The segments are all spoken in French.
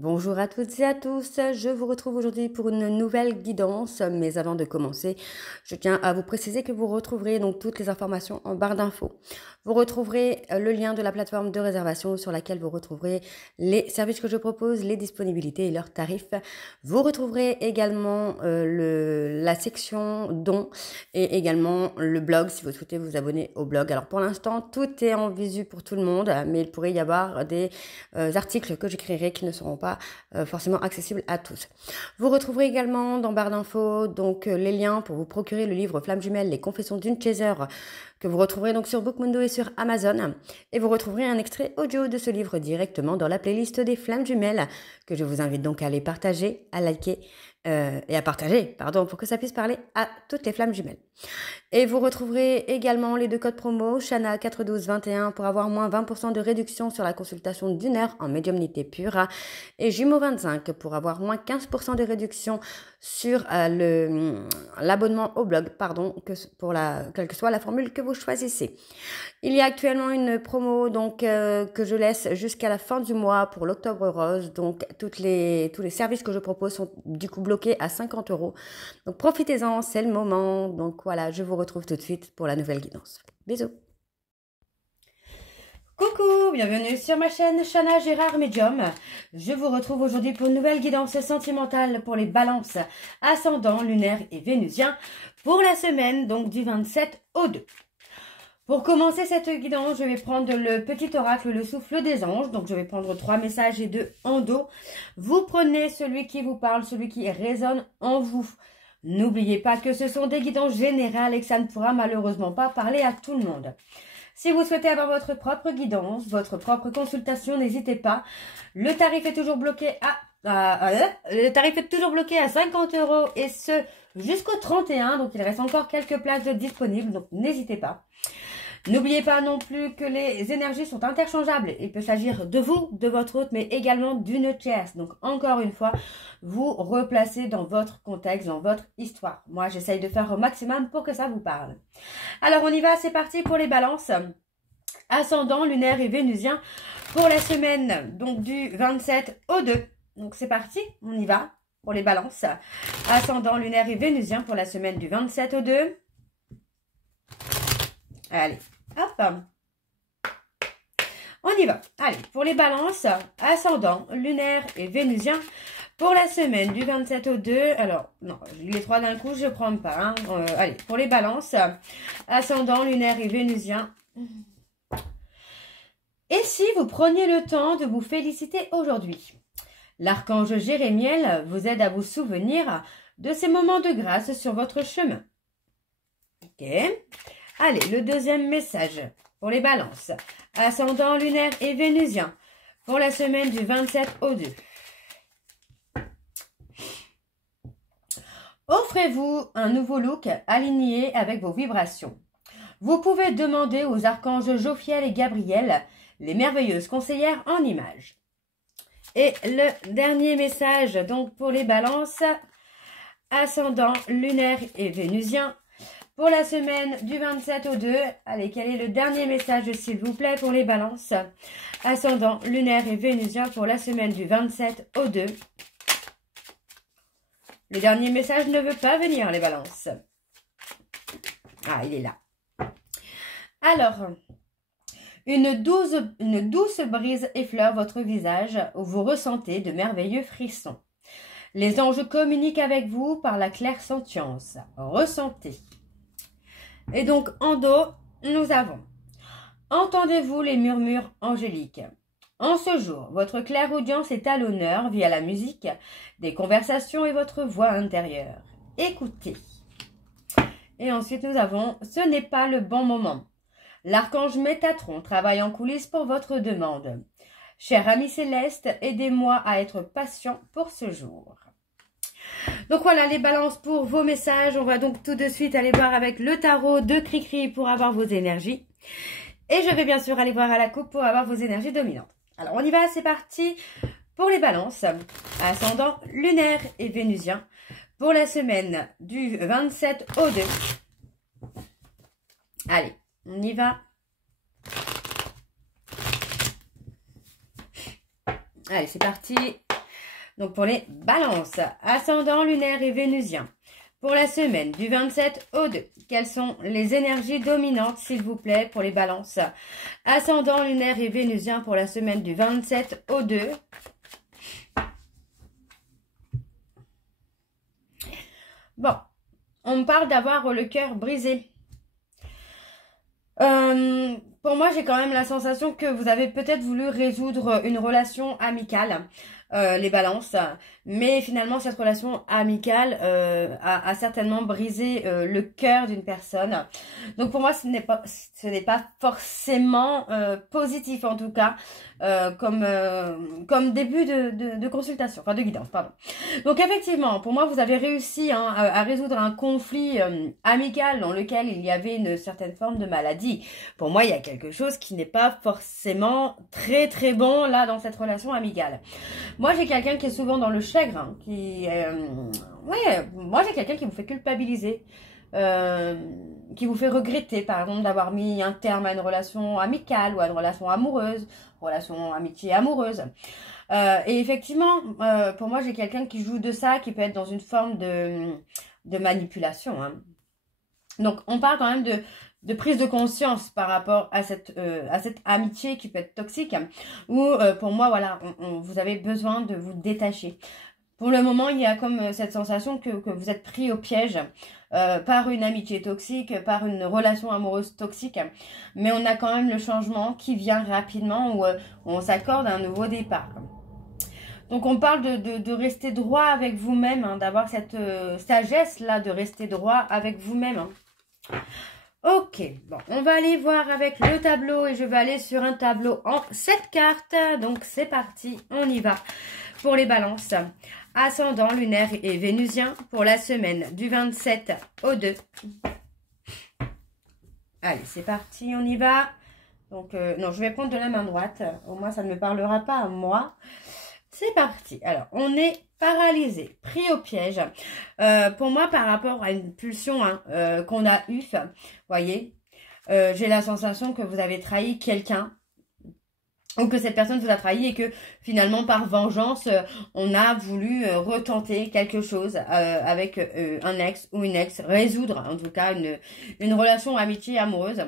Bonjour à toutes et à tous, je vous retrouve aujourd'hui pour une nouvelle guidance, mais avant de commencer, je tiens à vous préciser que vous retrouverez donc toutes les informations en barre d'infos. Vous retrouverez le lien de la plateforme de réservation sur laquelle vous retrouverez les services que je propose, les disponibilités et leurs tarifs. Vous retrouverez également la section dons et également le blog si vous souhaitez vous abonner au blog. Alors pour l'instant, tout est en visu pour tout le monde, mais il pourrait y avoir des articles que j'écrirai qui ne seront pas forcément accessibles à tous. Vous retrouverez également dans barre d'infos donc les liens pour vous procurer le livre Flamme Jumelle, les confessions d'une chaser, que vous retrouverez donc sur Bookmundo et sur Amazon. Et vous retrouverez un extrait audio de ce livre directement dans la playlist des Flammes Jumelles, que je vous invite donc à aller partager, à liker et à partager, pardon, pour que ça puisse parler à toutes les Flammes Jumelles. Et vous retrouverez également les deux codes promo, Shana 41221 pour avoir moins 20% de réduction sur la consultation d'une heure en médiumnité pure et Jumeau 25 pour avoir moins 15% de réduction sur l'abonnement au blog, pardon, quelle que soit la formule que vous choisissez. Il y a actuellement une promo donc que je laisse jusqu'à la fin du mois pour l'Octobre Rose. Donc tous les services que je propose sont du coup bloqués à 50 €. Donc profitez-en, c'est le moment. Donc voilà, je vous retrouve tout de suite pour la nouvelle guidance. Bisous. Coucou, bienvenue sur ma chaîne Shana Gérard Medium. Je vous retrouve aujourd'hui pour une nouvelle guidance sentimentale pour les balances ascendant, lunaire et vénusien pour la semaine donc du 27 au 2. Pour commencer cette guidance, je vais prendre le petit oracle, le souffle des anges. Donc, je vais prendre 3 messages et 2 en dos. Vous prenez celui qui vous parle, celui qui résonne en vous. N'oubliez pas que ce sont des guidances générales et que ça ne pourra malheureusement pas parler à tout le monde. Si vous souhaitez avoir votre propre guidance, votre propre consultation, n'hésitez pas. Le tarif est toujours bloqué à 50 € et ce jusqu'au 31. Donc, il reste encore quelques places disponibles. Donc, n'hésitez pas. N'oubliez pas non plus que les énergies sont interchangeables. Il peut s'agir de vous, de votre hôte, mais également d'une tierce. Donc, encore une fois, vous replacez dans votre contexte, dans votre histoire. Moi, j'essaye de faire au maximum pour que ça vous parle. Alors, on y va, c'est parti pour les balances. Ascendant, lunaire et vénusien pour la semaine donc du 27 au 2. Donc, c'est parti, on y va pour les balances. Ascendant, lunaire et vénusien pour la semaine du 27 au 2. Allez, hop. On y va. Allez, pour les balances, ascendant, lunaire et vénusien, pour la semaine du 27 au 2. Alors, non, les 3 d'un coup, je ne prends pas. Hein. Allez, pour les balances, ascendant, lunaire et vénusien. Et si vous preniez le temps de vous féliciter aujourd'hui? L'archange Jérémiel vous aide à vous souvenir de ces moments de grâce sur votre chemin. Ok. Allez, le deuxième message pour les balances. Ascendant, lunaire et vénusien pour la semaine du 27 au 2. Offrez-vous un nouveau look aligné avec vos vibrations. Vous pouvez demander aux archanges Jophiel et Gabriel, les merveilleuses conseillères en images. Et le dernier message donc pour les balances. Ascendant, lunaire et vénusien. Pour la semaine du 27 au 2, allez, quel est le dernier message s'il vous plaît pour les balances? Ascendant, lunaire et vénusien pour la semaine du 27 au 2. Le dernier message ne veut pas venir, les balances. Ah, il est là. Alors, une douce brise effleure votre visage où vous ressentez de merveilleux frissons. Les anges communiquent avec vous par la clairsentience. Ressentez. Et donc, en dos, nous avons « Entendez-vous les murmures angéliques ?» En ce jour, votre clairaudience est à l'honneur via la musique, des conversations et votre voix intérieure. Écoutez. Et ensuite, nous avons « Ce n'est pas le bon moment ». L'archange Métatron travaille en coulisses pour votre demande. Cher ami céleste, aidez-moi à être patient pour ce jour. Donc voilà les balances pour vos messages. On va donc tout de suite aller voir avec le tarot de Cricri pour avoir vos énergies. Et je vais bien sûr aller voir à la coupe pour avoir vos énergies dominantes. Alors on y va, c'est parti pour les balances. Ascendant, lunaire et vénusien pour la semaine du 27 au 2. Allez, on y va. Allez, c'est parti. Donc pour les balances, ascendant lunaire et vénusien. Pour la semaine du 27 au 2, quelles sont les énergies dominantes, s'il vous plaît, pour les balances? Ascendant lunaire et vénusien pour la semaine du 27 au 2. Bon, on me parle d'avoir le cœur brisé. Pour moi, j'ai quand même la sensation que vous avez peut-être voulu résoudre une relation amicale, les balances, mais finalement, cette relation amicale a certainement brisé le cœur d'une personne. Donc pour moi, ce n'est pas forcément positif, en tout cas, comme début de consultation, enfin de guidance, pardon. Donc effectivement, pour moi, vous avez réussi hein, à résoudre un conflit amical dans lequel il y avait une certaine forme de maladie. Pour moi, il y a quelque chose qui n'est pas forcément très très bon là dans cette relation amicale. Moi, j'ai quelqu'un qui est souvent dans le chagrin, moi j'ai quelqu'un qui vous fait culpabiliser, qui vous fait regretter par exemple d'avoir mis un terme à une relation amicale ou à une relation amoureuse, relation amitié amoureuse. Et effectivement, pour moi, j'ai quelqu'un qui joue de ça, qui peut être dans une forme de manipulation. Hein. Donc, on parle quand même de prise de conscience par rapport à cette amitié qui peut être toxique, où pour moi, voilà, vous avez besoin de vous détacher. Pour le moment, il y a comme cette sensation que vous êtes pris au piège par une amitié toxique, par une relation amoureuse toxique. Mais on a quand même le changement qui vient rapidement, où on s'accorde un nouveau départ. Donc on parle de rester droit avec vous-même, hein, d'avoir cette sagesse-là de rester droit avec vous-même. Hein. Ok, bon, on va aller voir avec le tableau et je vais aller sur un tableau en 7 cartes. Donc c'est parti, on y va. Pour les balances, ascendant lunaire et vénusien pour la semaine du 27 au 2. Allez, c'est parti, on y va. Donc, non, je vais prendre de la main droite. Au moins, ça ne me parlera pas à moi. C'est parti. Alors, on est paralysé, pris au piège. Pour moi, par rapport à une pulsion hein, qu'on a eue, voyez, j'ai la sensation que vous avez trahi quelqu'un ou que cette personne vous a trahi et que finalement, par vengeance, on a voulu retenter quelque chose avec un ex ou une ex, résoudre en tout cas une relation amitié amoureuse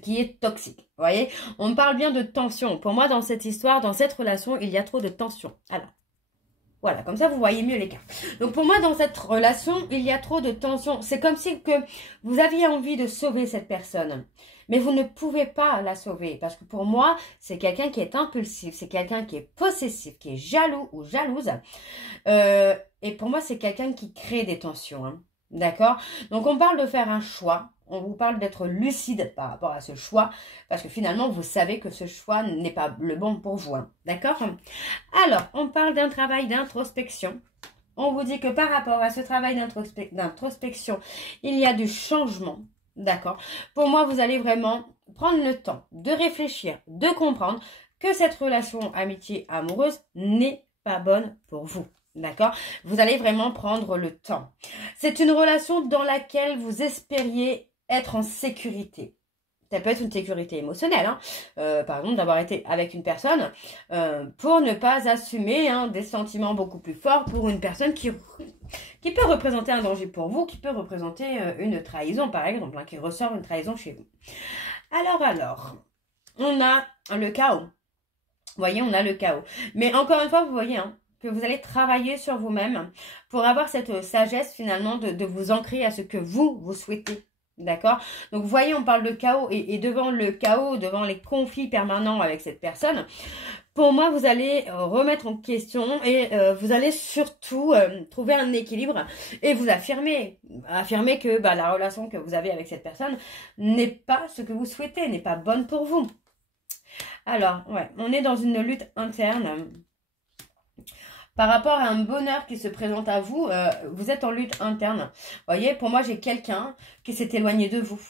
qui est toxique. Vous voyez, on parle bien de tension. Pour moi, dans cette histoire, dans cette relation, il y a trop de tension. Alors, voilà, comme ça, vous voyez mieux les cartes. Donc, pour moi, dans cette relation, il y a trop de tension. C'est comme si que vous aviez envie de sauver cette personne. Mais vous ne pouvez pas la sauver. Parce que pour moi, c'est quelqu'un qui est impulsif. C'est quelqu'un qui est possessif, qui est jaloux ou jalouse. Et pour moi, c'est quelqu'un qui crée des tensions. Hein. D'accord? Donc, on parle de faire un choix. On vous parle d'être lucide par rapport à ce choix, parce que finalement, vous savez que ce choix n'est pas le bon pour vous. Hein. D'accord? Alors, on parle d'un travail d'introspection. On vous dit que par rapport à ce travail d'introspection, il y a du changement. D'accord? Pour moi, vous allez vraiment prendre le temps de réfléchir, de comprendre que cette relation amitié-amoureuse n'est pas bonne pour vous. D'accord? Vous allez vraiment prendre le temps. C'est une relation dans laquelle vous espériez être en sécurité. Ça peut être une sécurité émotionnelle, hein. Par exemple d'avoir été avec une personne pour ne pas assumer hein, des sentiments beaucoup plus forts pour une personne qui peut représenter un danger pour vous, qui peut représenter une trahison par exemple, hein, qui ressort une trahison chez vous. Alors, on a le chaos. Vous voyez, on a le chaos. Mais encore une fois, vous voyez, hein, que vous allez travailler sur vous-même pour avoir cette sagesse finalement de vous ancrer à ce que vous souhaitez. D'accord? Donc, vous voyez, on parle de chaos et devant le chaos, devant les conflits permanents avec cette personne, pour moi, vous allez remettre en question et vous allez surtout trouver un équilibre et vous affirmer que la relation que vous avez avec cette personne n'est pas ce que vous souhaitez, n'est pas bonne pour vous. Alors, ouais, on est dans une lutte interne. Par rapport à un bonheur qui se présente à vous, vous êtes en lutte interne. Vous voyez, pour moi, j'ai quelqu'un qui s'est éloigné de vous.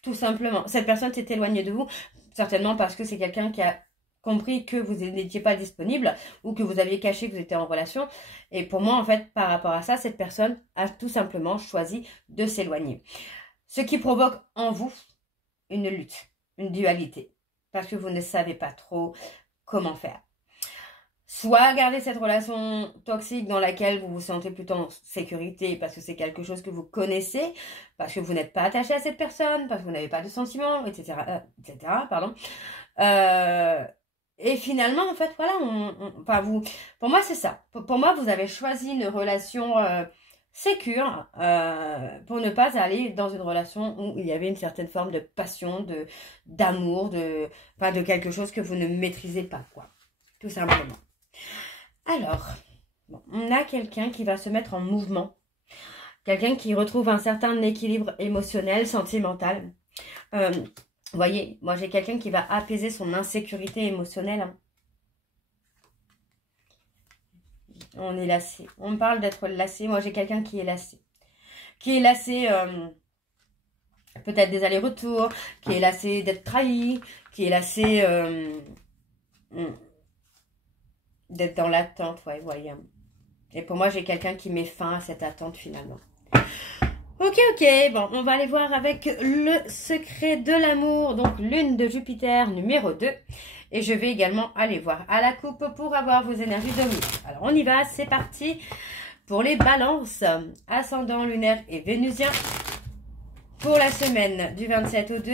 Tout simplement. Cette personne s'est éloignée de vous, certainement parce que c'est quelqu'un qui a compris que vous n'étiez pas disponible ou que vous aviez caché que vous étiez en relation. Et pour moi, en fait, par rapport à ça, cette personne a tout simplement choisi de s'éloigner. Ce qui provoque en vous une lutte, une dualité. Parce que vous ne savez pas trop comment faire. soit garder cette relation toxique dans laquelle vous vous sentez plutôt en sécurité parce que c'est quelque chose que vous connaissez, parce que vous n'êtes pas attaché à cette personne, parce que vous n'avez pas de sentiments, etc., etc., pardon. Et finalement, en fait, voilà, enfin, pour moi, c'est ça. Pour moi, vous avez choisi une relation sécure pour ne pas aller dans une relation où il y avait une certaine forme de passion, d'amour, enfin, de quelque chose que vous ne maîtrisez pas, quoi. Tout simplement. Alors, bon, on a quelqu'un qui va se mettre en mouvement. Quelqu'un qui retrouve un certain équilibre émotionnel, sentimental. Vous voyez, moi j'ai quelqu'un qui va apaiser son insécurité émotionnelle. Hein. On est lassé. On me parle d'être lassé. Moi j'ai quelqu'un qui est lassé. Qui est lassé peut-être des allers-retours. Qui est lassé d'être trahi. Qui est lassé d'être dans l'attente. Ouais, voyez. Et pour moi j'ai quelqu'un qui met fin à cette attente finalement. Ok, bon, on va aller voir avec le secret de l'amour, donc lune de Jupiter numéro 2. Et je vais également aller voir à la coupe pour avoir vos énergies dominantes. Alors, on y va, c'est parti pour les balances, ascendant lunaire et vénusien. Pour la semaine du 27 au 2.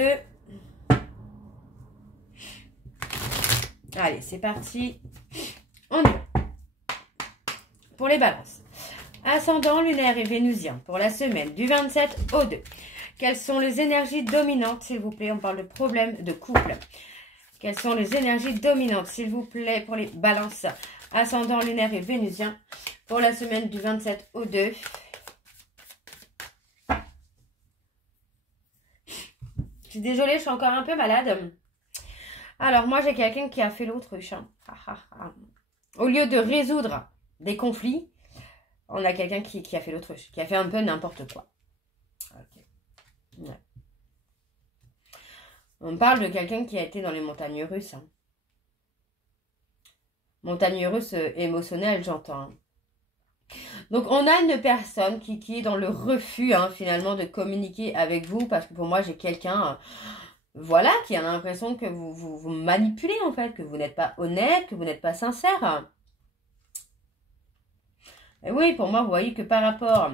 Allez, c'est parti. On y va. Pour les balances. Ascendant lunaire et vénusien pour la semaine du 27 au 2. Quelles sont les énergies dominantes, s'il vous plaît? On parle de problèmes de couple. Quelles sont les énergies dominantes, s'il vous plaît, pour les balances? Ascendant lunaire et vénusien pour la semaine du 27 au 2. Je suis désolée, je suis encore un peu malade. Alors, moi, j'ai quelqu'un qui a fait l'autruche. Hein. Au lieu de résoudre des conflits, on a quelqu'un qui a fait l'autruche, qui a fait un peu n'importe quoi. Okay. Ouais. On parle de quelqu'un qui a été dans les montagnes russes. Hein. Montagnes russes émotionnelles, j'entends. Hein. Donc, on a une personne qui est dans le refus, hein, finalement, de communiquer avec vous. Parce que pour moi, j'ai quelqu'un, voilà, qui a l'impression que vous manipulez, en fait. Que vous n'êtes pas honnête, que vous n'êtes pas sincère. Et oui, pour moi, vous voyez que par rapport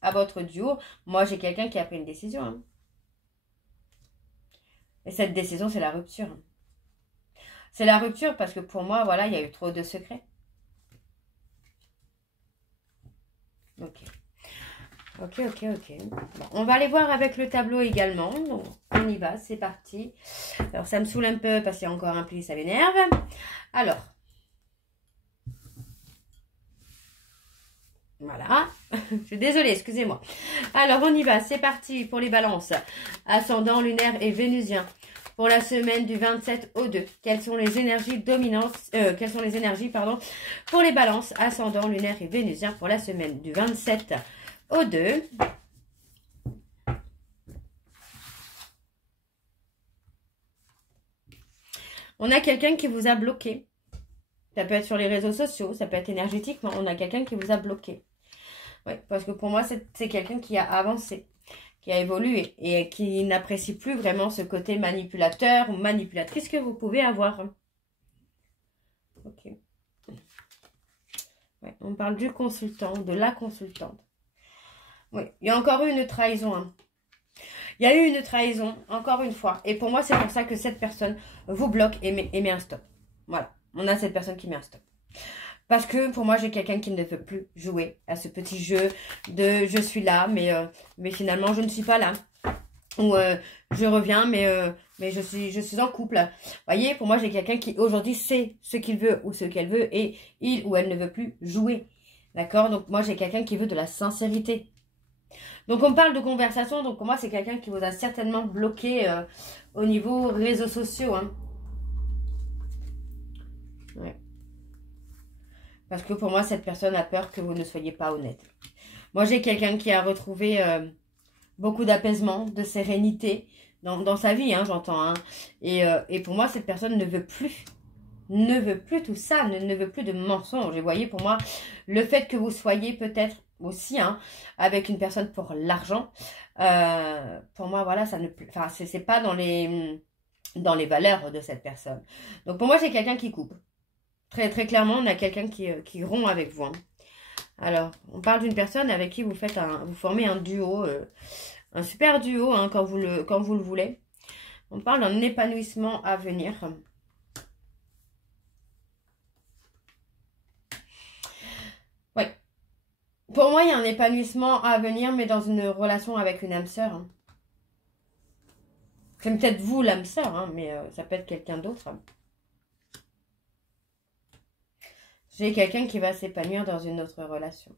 à votre duo, moi, j'ai quelqu'un qui a pris une décision. Hein. Et cette décision, c'est la rupture. C'est la rupture parce que pour moi, voilà, il y a eu trop de secrets. Ok. Bon, on va aller voir avec le tableau également. Donc, on y va, c'est parti. Alors, ça me saoule un peu parce qu'il y a encore un pli, ça m'énerve. Alors. Voilà, je suis désolée, excusez-moi. Alors, on y va, c'est parti pour les balances. Ascendant, lunaire et vénusien. Pour la semaine du 27 au 2. Quelles sont les énergies dominantes, pour les balances, ascendant, lunaire et vénusien. Pour la semaine du 27 au 2. On a quelqu'un qui vous a bloqué. Ça peut être sur les réseaux sociaux, ça peut être énergétiquement. On a quelqu'un qui vous a bloqué. Oui, parce que pour moi, c'est quelqu'un qui a avancé, qui a évolué et qui n'apprécie plus vraiment ce côté manipulateur ou manipulatrice que vous pouvez avoir. Ok. Ouais, on parle du consultant, de la consultante. Oui, il y a encore eu une trahison. Hein. Il y a eu une trahison, encore une fois. Et pour moi, c'est pour ça que cette personne vous bloque et met un stop. Voilà, on a cette personne qui met un stop. Parce que pour moi, j'ai quelqu'un qui ne veut plus jouer à ce petit jeu de je suis là, mais finalement, je ne suis pas là. Ou je reviens, mais je suis en couple. Vous voyez, pour moi, j'ai quelqu'un qui aujourd'hui sait ce qu'il veut ou ce qu'elle veut et il ou elle ne veut plus jouer. D'accord? Donc, moi, j'ai quelqu'un qui veut de la sincérité. Donc, on parle de conversation. Donc, pour moi, c'est quelqu'un qui vous a certainement bloqué au niveau réseaux sociaux. Hein. Ouais. Parce que pour moi, cette personne a peur que vous ne soyez pas honnête. Moi, j'ai quelqu'un qui a retrouvé beaucoup d'apaisement, de sérénité dans sa vie, hein, j'entends. Hein. Et pour moi, cette personne ne veut plus tout ça, ne veut plus de mensonges. Et vous voyez, pour moi, le fait que vous soyez peut-être aussi hein, avec une personne pour l'argent, pour moi, voilà, ça ne, enfin, c'est pas dans les valeurs de cette personne. Donc pour moi, j'ai quelqu'un qui coupe. Très, très clairement, on a quelqu'un qui rompt avec vous. Hein. Alors, on parle d'une personne avec qui vous formez un duo, un super duo hein, quand vous le voulez. On parle d'un épanouissement à venir. Ouais. Pour moi, il y a un épanouissement à venir, mais dans une relation avec une âme sœur. Hein. C'est peut-être vous l'âme sœur, hein, mais ça peut être quelqu'un d'autre. J'ai quelqu'un qui va s'épanouir dans une autre relation.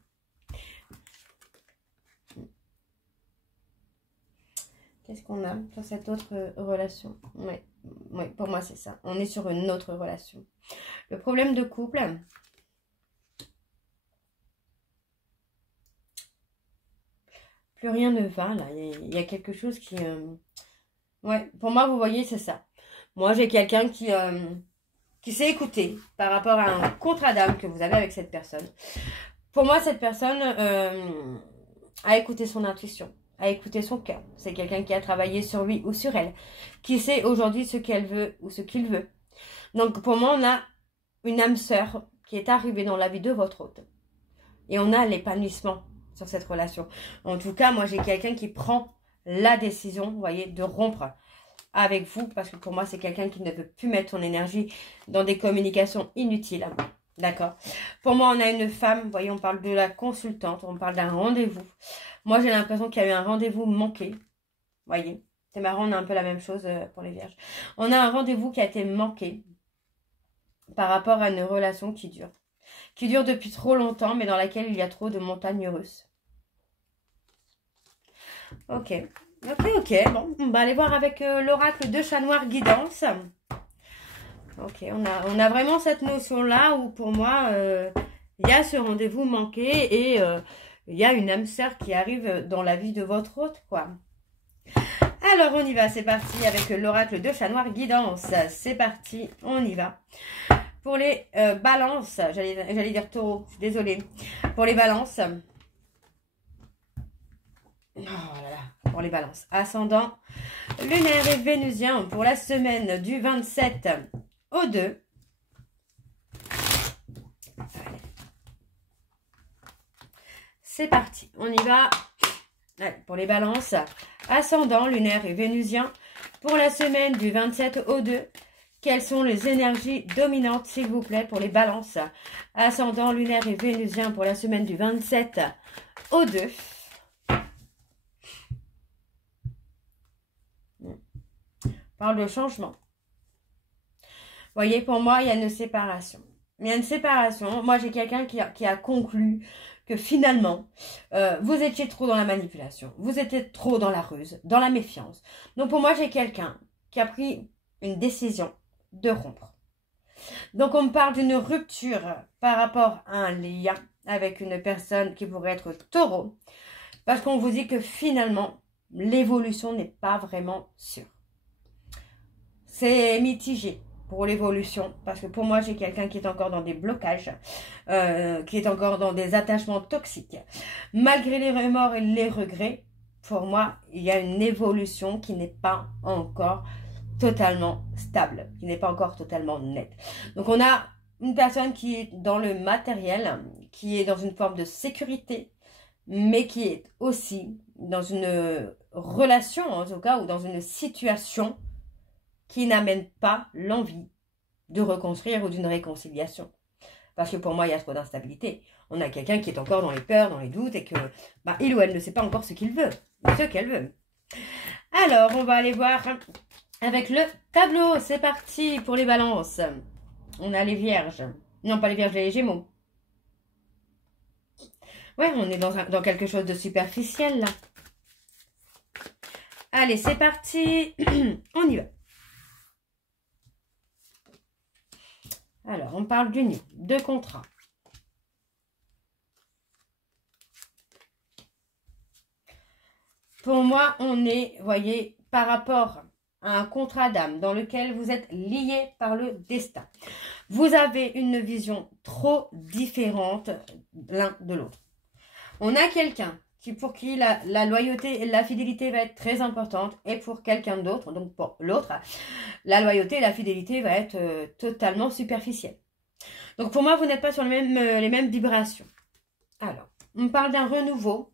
Qu'est-ce qu'on a sur cette autre relation? Oui, pour moi c'est ça. On est sur une autre relation. Le problème de couple... Plus rien ne va là. Il y a quelque chose qui... Ouais, pour moi, vous voyez, c'est ça. Moi, j'ai quelqu'un qui s'est écouté par rapport à un contrat d'âme que vous avez avec cette personne. Pour moi, cette personne a écouté son intuition, a écouté son cœur. C'est quelqu'un qui a travaillé sur lui ou sur elle, qui sait aujourd'hui ce qu'elle veut ou ce qu'il veut. Donc, pour moi, on a une âme sœur qui est arrivée dans la vie de votre hôte. Et on a l'épanouissement sur cette relation. En tout cas, moi, j'ai quelqu'un qui prend la décision, vous voyez, de rompre avec vous. Parce que pour moi, c'est quelqu'un qui ne veut plus mettre son énergie dans des communications inutiles. D'accord. Pour moi, on a une femme, vous voyez, on parle de la consultante, on parle d'un rendez-vous. Moi, j'ai l'impression qu'il y a eu un rendez-vous manqué. Vous voyez, c'est marrant, on a un peu la même chose pour les vierges. On a un rendez-vous qui a été manqué par rapport à une relation qui dure depuis trop longtemps, mais dans laquelle il y a trop de montagnes russes. Ok, bon, on va aller voir avec l'oracle de Chat Noir Guidance. Ok, on a vraiment cette notion-là où pour moi, il y a ce rendez-vous manqué et il y a une âme sœur qui arrive dans la vie de votre hôte, quoi. Alors, on y va, c'est parti avec l'oracle de Chat Noir Guidance. C'est parti, on y va. Pour les balances, j'allais dire taureau, je suis désolée. Pour les balances, oh là là, pour les balances, ascendant lunaire et vénusien pour la semaine du 27 au 2. C'est parti, on y va. Allez, pour les balances, ascendant lunaire et vénusien pour la semaine du 27 au 2. Quelles sont les énergies dominantes, s'il vous plaît, pour les balances? Ascendant lunaire et vénusien pour la semaine du 27 au 2. Parle de changement. Vous voyez, pour moi, il y a une séparation. Il y a une séparation. Moi, j'ai quelqu'un qui a conclu que finalement, vous étiez trop dans la manipulation. Vous étiez trop dans la ruse, dans la méfiance. Donc, pour moi, j'ai quelqu'un qui a pris une décision de rompre. Donc, on me parle d'une rupture par rapport à un lien avec une personne qui pourrait être taureau. Parce qu'on vous dit que finalement, l'évolution n'est pas vraiment sûre. C'est mitigé pour l'évolution. Parce que pour moi, j'ai quelqu'un qui est encore dans des blocages. Qui est encore dans des attachements toxiques. Malgré les remords et les regrets, pour moi, il y a une évolution qui n'est pas encore totalement stable, qui n'est pas encore totalement nette. Donc, on a une personne qui est dans le matériel, qui est dans une forme de sécurité, mais qui est aussi dans une relation, en tout cas, ou dans une situation qui n'amène pas l'envie de reconstruire ou d'une réconciliation. Parce que pour moi, il y a trop d'instabilité. On a quelqu'un qui est encore dans les peurs, dans les doutes, et que il ou elle ne sait pas encore ce qu'il veut, ce qu'elle veut. Alors, on va aller voir avec le tableau. C'est parti pour les balances. On a les vierges. Non, pas les vierges, les gémeaux. Ouais, on est dans quelque chose de superficiel, là. Allez, c'est parti. On y va. Alors, on parle d'union, de contrat. Pour moi, on est, vous voyez, par rapport à un contrat d'âme dans lequel vous êtes liés par le destin. Vous avez une vision trop différente l'un de l'autre. On a quelqu'un pour qui la loyauté et la fidélité va être très importante, et pour quelqu'un d'autre, donc pour l'autre, la loyauté et la fidélité va être totalement superficielle. Donc pour moi, vous n'êtes pas sur les mêmes vibrations. Alors, on parle d'un renouveau.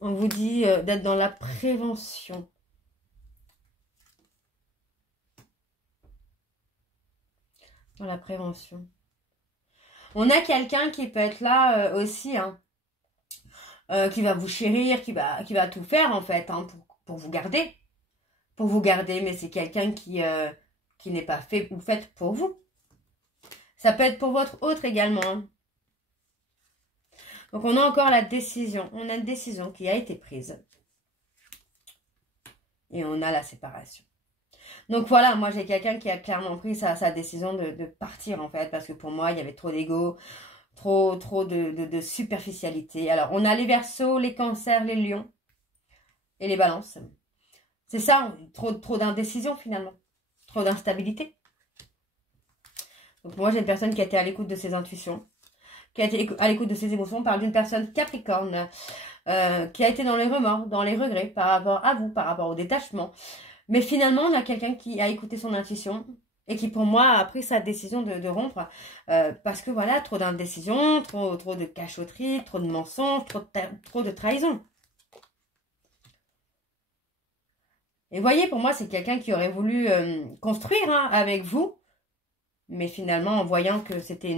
On vous dit d'être dans la prévention. Dans la prévention. On a quelqu'un qui peut être là aussi, hein, qui va vous chérir, qui va tout faire en fait, hein, pour vous garder. Pour vous garder, mais c'est quelqu'un qui n'est pas fait ou fait pour vous. Ça peut être pour votre autre également. Hein. Donc on a encore la décision. On a une décision qui a été prise. Et on a la séparation. Donc voilà, moi j'ai quelqu'un qui a clairement pris sa décision de partir en fait. Parce que pour moi, il y avait trop d'ego, trop de superficialité. Alors on a les Verseaux, les Cancers, les Lions et les Balances. C'est ça, trop d'indécision finalement. Trop d'instabilité. Donc moi j'ai une personne qui a été à l'écoute de ses intuitions. Qui a été à l'écoute de ses émotions. On parle d'une personne Capricorne. Qui a été dans les remords, dans les regrets par rapport à vous, par rapport au détachement. Mais finalement, on a quelqu'un qui a écouté son intuition et qui, pour moi, a pris sa décision de rompre. Parce que voilà, trop d'indécision, trop de cachotterie, trop de mensonges, trop de trahison. Et voyez, pour moi, c'est quelqu'un qui aurait voulu construire hein, avec vous. Mais finalement, en voyant que c'était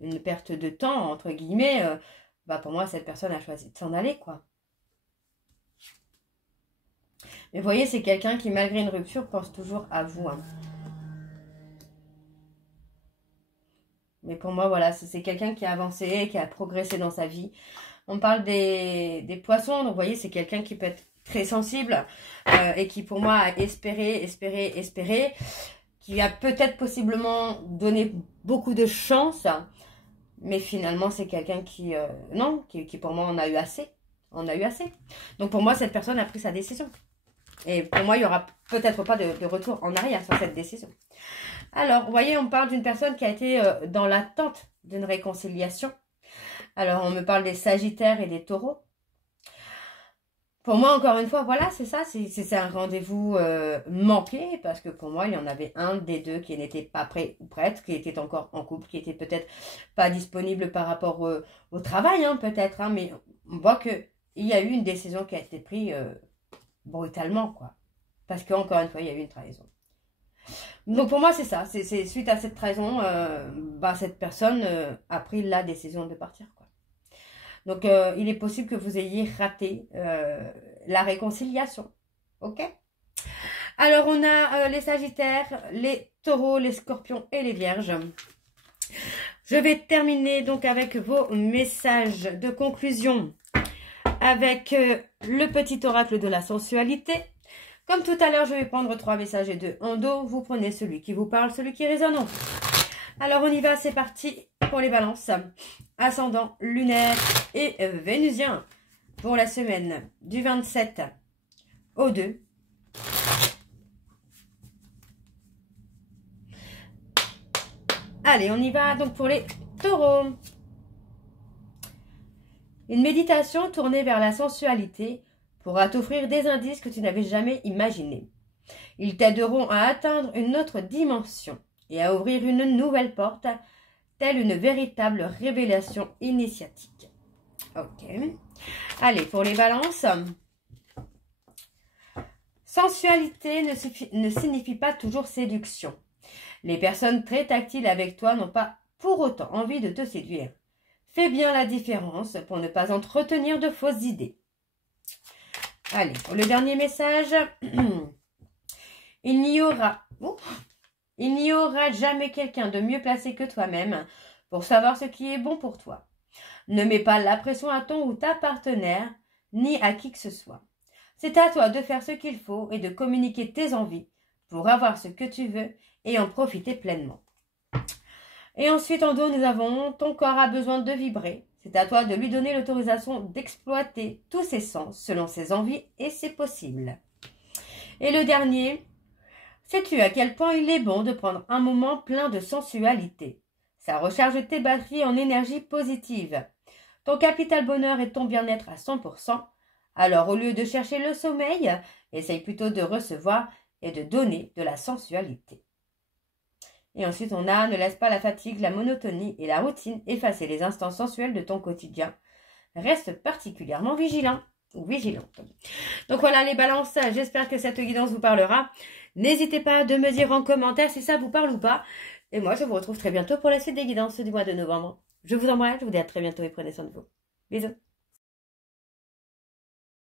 une perte de temps, entre guillemets, bah pour moi, cette personne a choisi de s'en aller, quoi. Mais vous voyez, c'est quelqu'un qui, malgré une rupture, pense toujours à vous. Hein. Mais pour moi, voilà, c'est quelqu'un qui a avancé, qui a progressé dans sa vie. On parle des poissons, donc vous voyez, c'est quelqu'un qui peut être très sensible et qui, pour moi, a espéré, qui a peut-être possiblement donné beaucoup de chance. Mais finalement, c'est quelqu'un qui, non, qui pour moi, en a eu assez. On a eu assez. Donc pour moi, cette personne a pris sa décision. Et pour moi, il n'y aura peut-être pas de retour en arrière sur cette décision. Alors, vous voyez, on parle d'une personne qui a été dans l'attente d'une réconciliation. Alors, on me parle des Sagittaires et des Taureaux. Pour moi, encore une fois, voilà, c'est ça. C'est un rendez-vous manqué. Parce que pour moi, il y en avait un des deux qui n'était pas prêt ou prête, qui était encore en couple, qui était peut-être pas disponible par rapport au travail, hein, peut-être. Hein, mais on voit qu'il y a eu une décision qui a été prise brutalement, quoi. Parce qu'encore une fois, il y a eu une trahison. Donc pour moi, c'est ça. C'est suite à cette trahison, bah, cette personne a pris la décision de partir, quoi. Donc il est possible que vous ayez raté la réconciliation. Ok? Alors on a les Sagittaires, les Taureaux, les Scorpions et les Vierges. Je vais terminer donc avec vos messages de conclusion. Avec le petit oracle de la sensualité. Comme tout à l'heure, je vais prendre 3 messages et 2 en dos. Vous prenez celui qui vous parle, celui qui résonne en vous. Alors, on y va, c'est parti pour les balances. Ascendant, lunaire et vénusien. Pour la semaine du 27 au 2. Allez, on y va donc pour les taureaux. Une méditation tournée vers la sensualité pourra t'offrir des indices que tu n'avais jamais imaginés. Ils t'aideront à atteindre une autre dimension et à ouvrir une nouvelle porte, telle une véritable révélation initiatique. Ok. Allez, pour les balances. Sensualité ne signifie pas toujours séduction. Les personnes très tactiles avec toi n'ont pas pour autant envie de te séduire. Fais bien la différence pour ne pas entretenir de fausses idées. Allez, pour le dernier message. Il n'y aura jamais quelqu'un de mieux placé que toi-même pour savoir ce qui est bon pour toi. Ne mets pas la pression à ton ou ta partenaire, ni à qui que ce soit. C'est à toi de faire ce qu'il faut et de communiquer tes envies pour avoir ce que tu veux et en profiter pleinement. Et ensuite, en dos, nous avons « Ton corps a besoin de vibrer. C'est à toi de lui donner l'autorisation d'exploiter tous ses sens selon ses envies et c'est possible. » Et le dernier, « Sais-tu à quel point il est bon de prendre un moment plein de sensualité? Ça recharge tes batteries en énergie positive. Ton capital bonheur et ton bien-être à 100%. Alors, au lieu de chercher le sommeil, essaye plutôt de recevoir et de donner de la sensualité. » Et ensuite, on a « Ne laisse pas la fatigue, la monotonie et la routine effacer les instants sensuels de ton quotidien. Reste particulièrement vigilant ou vigilante. » Donc voilà les balances, j'espère que cette guidance vous parlera. N'hésitez pas de me dire en commentaire si ça vous parle ou pas. Et moi, je vous retrouve très bientôt pour la suite des guidances du mois de novembre. Je vous embrasse, je vous dis à très bientôt et prenez soin de vous. Bisous.